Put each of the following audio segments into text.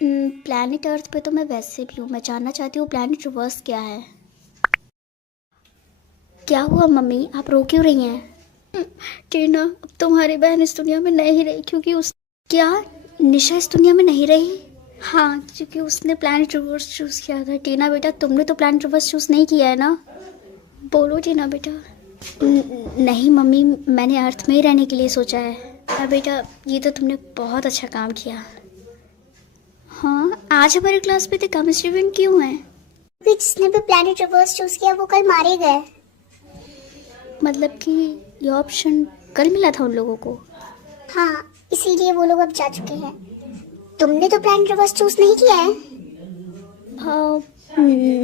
Planet earth पे तो मैं वैसे भी हूँ। मैं जानना चाहती हूँ प्लैनेट रिवर्स क्या है। क्या हुआ मम्मी, आप रो क्यों रही हैं? टीना, अब तुम्हारी बहन इस दुनिया में नहीं रही क्योंकि उस क्या निशा इस दुनिया में नहीं रही? हाँ, क्योंकि उसने प्लैनेट रिवर्स चूज़ किया था। टीना बेटा, तुमने तो प्लैनेट रिवर्स चूज़ नहीं किया है ना? बोलो टीना बेटा। नहीं मम्मी, मैंने अर्थ में ही रहने के लिए सोचा है। हाँ बेटा, ये तो तुमने बहुत अच्छा काम किया। हाँ, आज हमारे क्लास में तो कम स्टूडेंट क्यों हैं? जिसने भी प्लैनेट रिवर्स चूज किया वो कल मारे गए। मतलब कि ये ऑप्शन कल मिला था उन लोगों को? हाँ, इसीलिए वो लोग अब जा चुके हैं। तुमने तो प्लैनेट रिवर्स चूज नहीं किया है।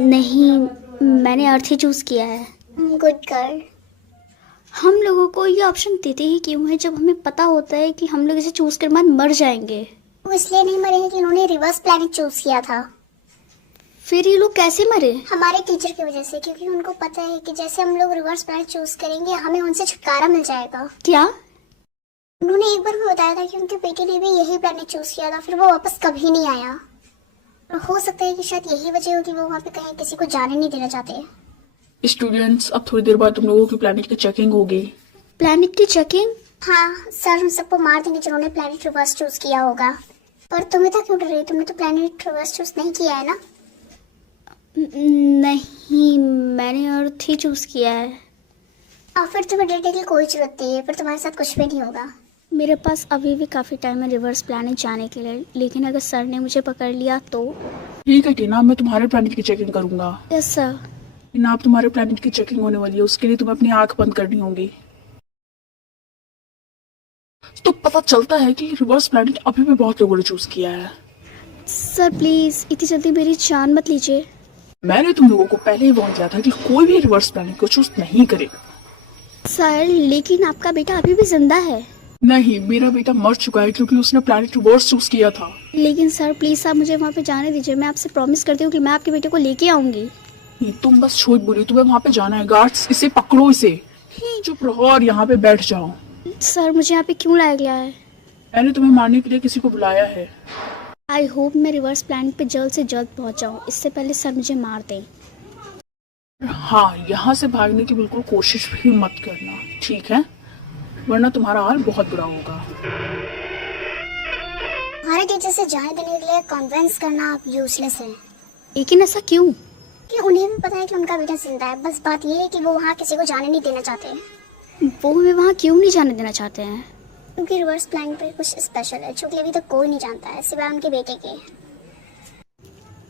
नहीं, मैंने अर्थ ही चूज़ किया है। Good girl. हम लोगों को ये ऑप्शन देते ही क्यों है जब हमें पता होता है कि हम लोग इसे चूज़ कर बाद मर जाएंगे? वो इसलिए नहीं मरे हैं कि उन्होंने रिवर्स प्लैनेट चूज किया था। फिर ये लोग कैसे मरे? हमारे टीचर की वजह से, क्योंकि उनको पता है कि जैसे हम लोग रिवर्स प्लैनेट चूज करेंगे हमें उनसे छुटकारा मिल जाएगा। क्या? उन्होंने एक बार भी बताया था कि उनके बेटे ने भी यही प्लैनेट चूज किया था, फिर वो वापस कभी नहीं आया। और हो सकता है कि शायद यही वजह हो कि वो वहाँ पे कहीं किसी को जाने नहीं देना चाहते। स्टूडेंट्स, अब थोड़ी देर बाद तुम लोगों की प्लैनेट की चेकिंग होगी। प्लैनेट की चेकिंग? हाँ सर, हम सबको मार देंगे जिन्होंने प्लैनेट रिवर्स चूज किया होगा। और तुम्हें तो क्यों डर रही? तुमने तो प्लैनेट रिवर्स चूज नहीं किया है ना? नहीं, मैंने अर्थ ही चूज़ किया है। फिर तुम्हें डरने की कोई जरूरत नहीं है, फिर तुम्हारे साथ कुछ भी नहीं होगा। मेरे पास अभी भी काफ़ी टाइम है रिवर्स प्लैनेट जाने के लिए, लेकिन अगर सर ने मुझे पकड़ लिया तो? ठीक है टीना, मैं तुम्हारे प्लैनेट की चेकिंग करूंगा। Yes sir. टीना, अब तुम्हारे प्लैनेट की चेकिंग होने वाली है, उसके लिए तुम्हें अपनी आंख बंद करनी होगी। तो पता चलता है कि रिवर्स प्लैनेट अभी भी बहुत लोगों ने चूज किया है। सर प्लीज़ इतनी जल्दी मेरी जान मत लीजिए। मैंने तुम लोगों को पहले ही वार्न किया था कि कोई भी रिवर्स प्लैनेट को चूज नहीं करेगा। सर लेकिन आपका बेटा अभी भी जिंदा है। नहीं, मेरा बेटा मर चुका है क्योंकि उसने प्लैनेट रिवर्स चूज किया था। लेकिन सर प्लीज़ आप मुझे वहाँ पे जाने दीजिए। मैं आपसे प्रॉमिस करती हूँ कि मैं आपके बेटे को लेके आऊंगी। तुम बस छोड़ बोली, तुम्हें वहाँ पे जाना है। गार्ड्स, इसे पकड़ो, इसे। चुप रहो और यहाँ पे बैठ जाओ। सर मुझे यहाँ पे क्यों लाया गया है? मैंने तुम्हें मारने के लिए किसी को बुलाया है। आई होप मैं रिवर्स प्लैनेट पे जल्द से जल्द पहुँच जाऊँ, इससे पहले सर मुझे मार दें। हाँ, यहाँ से भागने की बिल्कुल कोशिश भी मत करना, ठीक है? वरना तुम्हारा हाल बहुत बुरा होगा। हमारे टीचर से जाने देने के लिए कॉन्फ्रेंस करना आप यूजलेस है। लेकिन ऐसा क्यों? कि उन्हें भी पता है कि उनका बेटा जिंदा है, बस बात ये है कि वो वहाँ किसी को जाने नहीं देना चाहते। वो हमें वहाँ क्यों नहीं जाने देना चाहते हैं? क्योंकि रिवर्स प्लैनेट पे कुछ स्पेशल है जो कि अभी तक कोई नहीं जानता है सिवाय उनके बेटे के।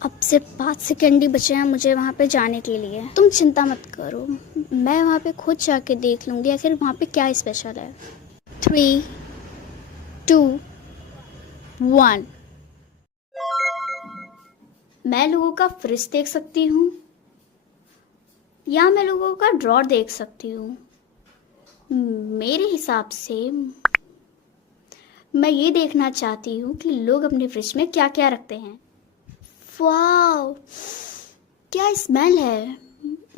अब सिर्फ 5 सेकंड ही बचे हैं मुझे वहाँ पे जाने के लिए। तुम चिंता मत करो, मैं वहाँ पे खुद जाके देख लूँगी आखिर वहाँ पे क्या स्पेशल है। 3, 2, 1। मैं लोगों का फ्रिज देख सकती हूँ या मैं लोगों का ड्रॉर देख सकती हूँ। मेरे हिसाब से मैं ये देखना चाहती हूँ कि लोग अपने फ्रिज में क्या क्या रखते हैं। वाह, क्या स्मेल है।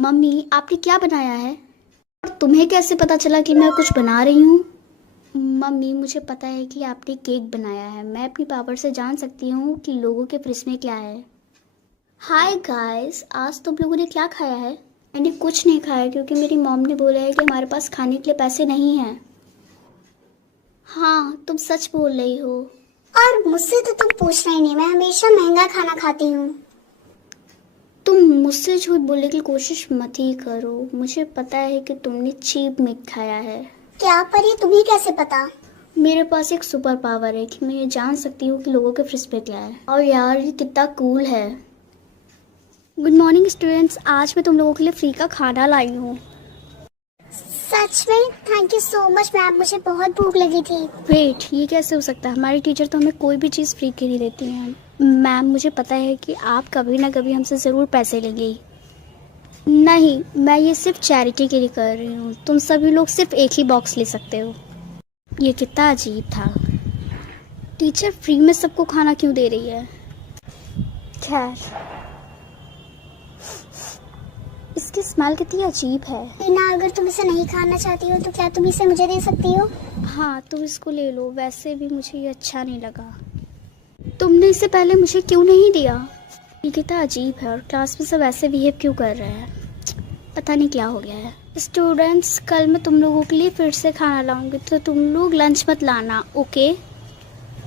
मम्मी आपने क्या बनाया है? और तुम्हें कैसे पता चला कि मैं कुछ बना रही हूँ? मम्मी मुझे पता है कि आपने केक बनाया है। मैं अपनी पावर से जान सकती हूँ कि लोगों के फ्रिज में क्या है। हाय गाइस, आज तुम लोगों ने क्या खाया है? मैंने कुछ नहीं खाया क्योंकि मेरी मॉम ने बोला है कि हमारे पास खाने के लिए पैसे नहीं हैं। हाँ, तुम सच बोल रही हो। और मुझसे तो तुम पूछना ही नहीं, मैं हमेशा महंगा खाना खाती हूँ। तुम मुझसे झूठ बोलने की कोशिश मत ही करो। मुझे पता है कि तुमने चीप मीट खाया है। क्या पर ये तुम्हें कैसे पता? मेरे पास एक सुपर पावर है कि मैं ये जान सकती हूँ कि लोगों के फ्रिज पे क्या है। और यार ये कितना कूल है। गुड मॉर्निंग स्टूडेंट्स, आज मैं तुम लोगों के लिए फ्री का खाना लाई हूँ। सच में? Thank you so much ma'am, मुझे बहुत भूख लगी थी। वेट, ये कैसे हो सकता है? हमारी टीचर तो हमें कोई भी चीज़ फ्री के नहीं देती हैं। मैम मुझे पता है कि आप कभी ना कभी हमसे ज़रूर पैसे लेंगे। नहीं, मैं ये सिर्फ चैरिटी के लिए कर रही हूँ। तुम सभी लोग सिर्फ एक ही बॉक्स ले सकते हो। ये कितना अजीब था। टीचर फ्री में सबको खाना क्यों दे रही है? खैर, इसकी स्मेल कितनी अजीब है। टीना, अगर तुम इसे नहीं खाना चाहती हो तो क्या तुम इसे मुझे दे सकती हो? हाँ, तुम इसको ले लो। वैसे भी मुझे ये अच्छा नहीं लगा। तुमने इससे पहले मुझे क्यों नहीं दिया? ये कितना अजीब है और क्लास में सब ऐसे बिहेव क्यों कर रहे हैं? पता नहीं क्या हो गया है। स्टूडेंट्स, कल मैं तुम लोगों के लिए फिर से खाना लाऊंगी, तो तुम लोग लंच मत लाना, ओके?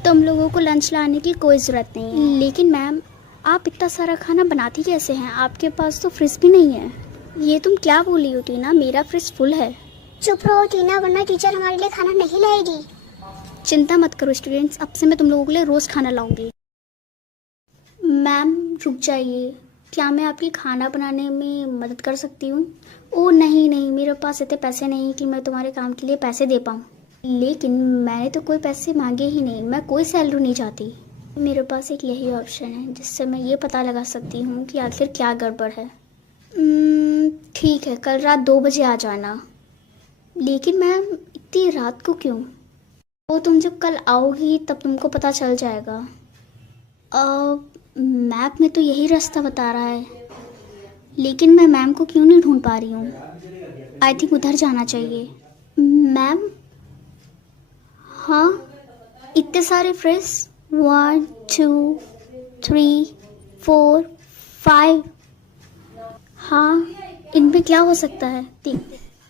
तुम लोगों को लंच लाने की कोई ज़रूरत नहीं है। लेकिन मैम, आप इतना सारा खाना बनाती कैसे हैं? आपके पास तो फ्रिज भी नहीं है। ये तुम क्या बोली हो टीना? मेरा फ्रिज फुल है। चुप रहो टीना, वरना टीचर हमारे लिए खाना नहीं लाएगी। चिंता मत करो स्टूडेंट्स, अब से मैं तुम लोगों के लिए रोज़ खाना लाऊंगी। मैम रुक जाइए, क्या मैं आपकी खाना बनाने में मदद कर सकती हूँ? ओह नहीं नहीं, मेरे पास इतने पैसे नहीं कि मैं तुम्हारे काम के लिए पैसे दे पाऊँ। लेकिन मैंने तो कोई पैसे मांगे ही नहीं, मैं कोई सैलरी नहीं चाहती। मेरे पास एक यही ऑप्शन है जिससे मैं ये पता लगा सकती हूँ कि आखिर क्या गड़बड़ है। ठीक है, कल रात 2 बजे आ जाना। लेकिन मैम इतनी रात को क्यों? वो तुम जब कल आओगी तब तुमको पता चल जाएगा। मैप में तो यही रास्ता बता रहा है, लेकिन मैं मैम को क्यों नहीं ढूंढ पा रही हूँ? आई थिंक उधर जाना चाहिए। मैम? हाँ, इतने सारे फ्रिज, 1 2 3 4 5। हाँ, इनमें क्या हो सकता है?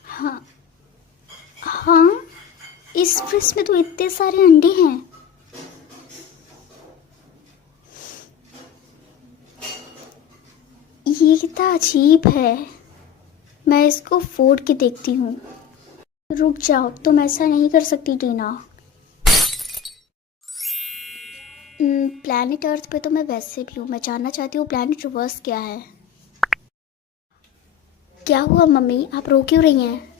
हाँ हाँ, इस फ्रिज में तो इतने सारे अंडे हैं। ये कितना अजीब है। मैं इसको फोड़ के देखती हूँ। रुक जाओ, तुम ऐसा नहीं कर सकती टीना। प्लैनेट अर्थ पे तो मैं वैसे भी हूँ। मैं जानना चाहती हूँ प्लैनेट रिवर्स क्या है। क्या हुआ मम्मी, आप रो क्यों रही हैं?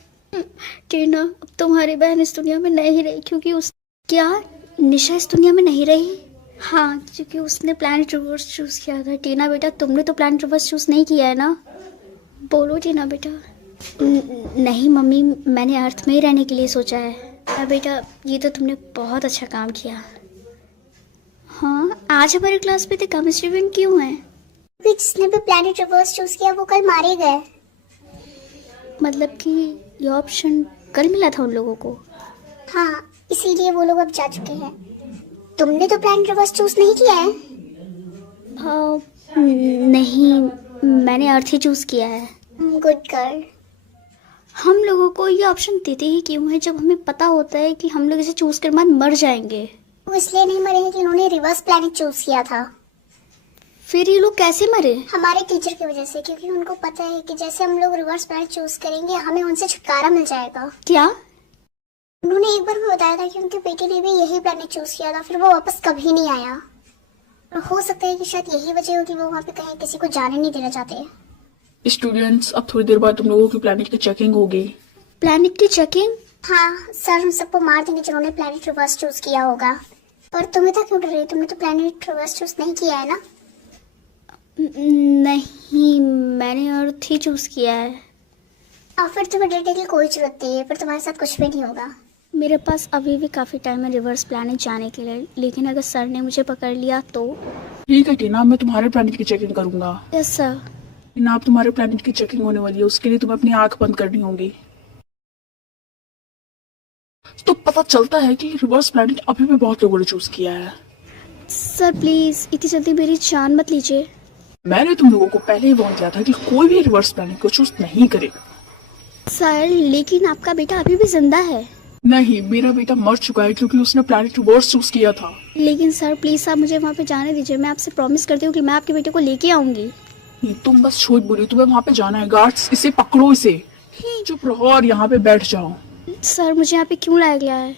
टीना, अब तुम्हारी बहन इस दुनिया में नहीं रही क्योंकि उस... क्या निशा इस दुनिया में नहीं रही? हाँ, क्योंकि उसने प्लैनेट रिवर्स चूज़ किया था। टीना बेटा, तुमने तो प्लैनेट रिवर्स चूज़ नहीं किया है ना? बोलो टीना बेटा। नहीं मम्मी, मैंने अर्थ में ही रहने के लिए सोचा है। बेटा, ये तो तुमने बहुत अच्छा काम किया। हाँ, आज हमारे क्लास में कम स्टूडेंट क्यों हैं? क्योंकि जिसने भी प्लैनेट रिवर्स चूज किया वो कल मारे गए। मतलब कि ये ऑप्शन कल मिला था उन लोगों को? हाँ, इसीलिए वो लोग अब जा चुके हैं। तुमने तो प्लैनेट रिवर्स चूज नहीं किया है? नहीं, मैंने अर्थ ही चूज़ किया है। Good girl. हम लोगों को ये ऑप्शन देते ही क्यों है जब हमें पता होता है कि हम लोग इसे चूज़ कर बाद मर जाएंगे? वो इसलिए नहीं मरे हैं कि उन्होंने रिवर्स प्लैनेट चूज किया था। फिर ये लोग कैसे मरे? हमारे टीचर की वजह से, क्योंकि उनको पता है कि जैसे हम लोग रिवर्स प्लैनेट चूज करेंगे हमें उनसे छुटकारा मिल जाएगा। क्या? उन्होंने एक बार भी बताया था कि उनके बेटे ने भी यही प्लैनेट चूज किया था, फिर वो वापस कभी नहीं आया। और हो सकता है कि शायद यही वजह हो कि वो वहाँ पे कहीं किसी को जाने नहीं देना चाहते। स्टूडेंट्स, अब थोड़ी देर बाद तुम लोगों की प्लैनेट की चेकिंग होगी। प्लैनेट की चेकिंग? हाँ, सर हम सबको मार देंगे जिन्होंने प्लैनेट रिवर्स चूज किया होगा। और तुम्हें तो क्यों डर रही? तुमने तो प्लैनेट रिवर्स चूज नहीं किया है ना? नहीं, मैंने अर्थ ही चूज़ किया है। और फिर तुम्हें डरने की कोई जरूरत नहीं है, फिर तुम्हारे साथ कुछ भी नहीं होगा। मेरे पास अभी भी काफ़ी टाइम है रिवर्स प्लैनेट जाने के लिए, लेकिन अगर सर ने मुझे पकड़ लिया तो? ठीक है टीना, मैं तुम्हारे प्लैनेट की चेकिंग करूंगा। Yes sir. टीना, अब तुम्हारे प्लैनेट की चेकिंग होने वाली है, उसके लिए तुम्हें अपनी आंख बंद करनी होगी। तो पता चलता है कि रिवर्स प्लैनेट अभी भी बहुत लोगों ने चूज किया है। सर प्लीज़ इतनी जल्दी मेरी जान मत लीजिए। मैंने तुम लोगों को पहले ही वार्न किया था कि कोई भी रिवर्स प्लैनेट को चूज नहीं करेगा। सर लेकिन आपका बेटा अभी भी जिंदा है। नहीं, मेरा बेटा मर चुका है क्योंकि उसने प्लैनेट रिवर्स चूज किया था। लेकिन सर प्लीज़ आप मुझे वहाँ पे जाने दीजिए। मैं आपसे प्रॉमिस करती हूँ कि मैं आपके बेटे को लेके आऊंगी। तुम बस झूठ बोली, तुम्हें वहाँ पे जाना है। गार्ड्स, इसे पकड़ो, इसे। चुप रहो और यहाँ पे बैठ जाओ। सर मुझे यहाँ पे क्यों लाया गया है?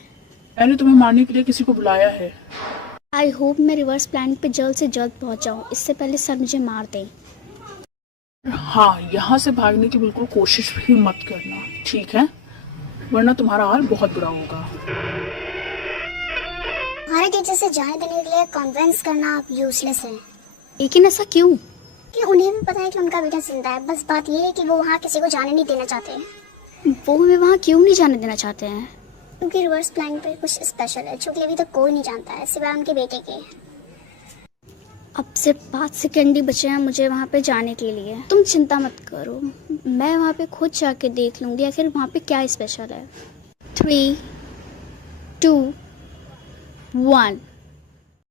मैंने तुम्हें मारने के लिए किसी को बुलाया है। आई होप मैं रिवर्स प्लैनेट पे जल्द से जल्द पहुँच जाऊँ, इससे पहले सर मुझे मार दें। हाँ, यहाँ से भागने की बिल्कुल कोशिश भी मत करना, ठीक है? वरना तुम्हारा हाल बहुत बुरा होगा। हमारे टीचर से जाने देने के लिए कन्विंस करना आप यूजलेस है। लेकिन ऐसा क्यों? कि उन्हें भी पता है कि उनका बेटा जिंदा है, बस बात ये है कि वो वहाँ किसी को जाने नहीं देना चाहते। वो हमें वहाँ क्यों नहीं जाने देना चाहते हैं? क्योंकि रिवर्स प्लैनेट पे कुछ स्पेशल है जो कि अभी तक कोई नहीं जानता है सिवाय उनके बेटे के। अब सिर्फ 5 सेकंड ही बचे हैं मुझे वहाँ पे जाने के लिए। तुम चिंता मत करो, मैं वहाँ पे खुद जाके देख लूँगी आखिर वहाँ पे क्या स्पेशल है। 3 2 1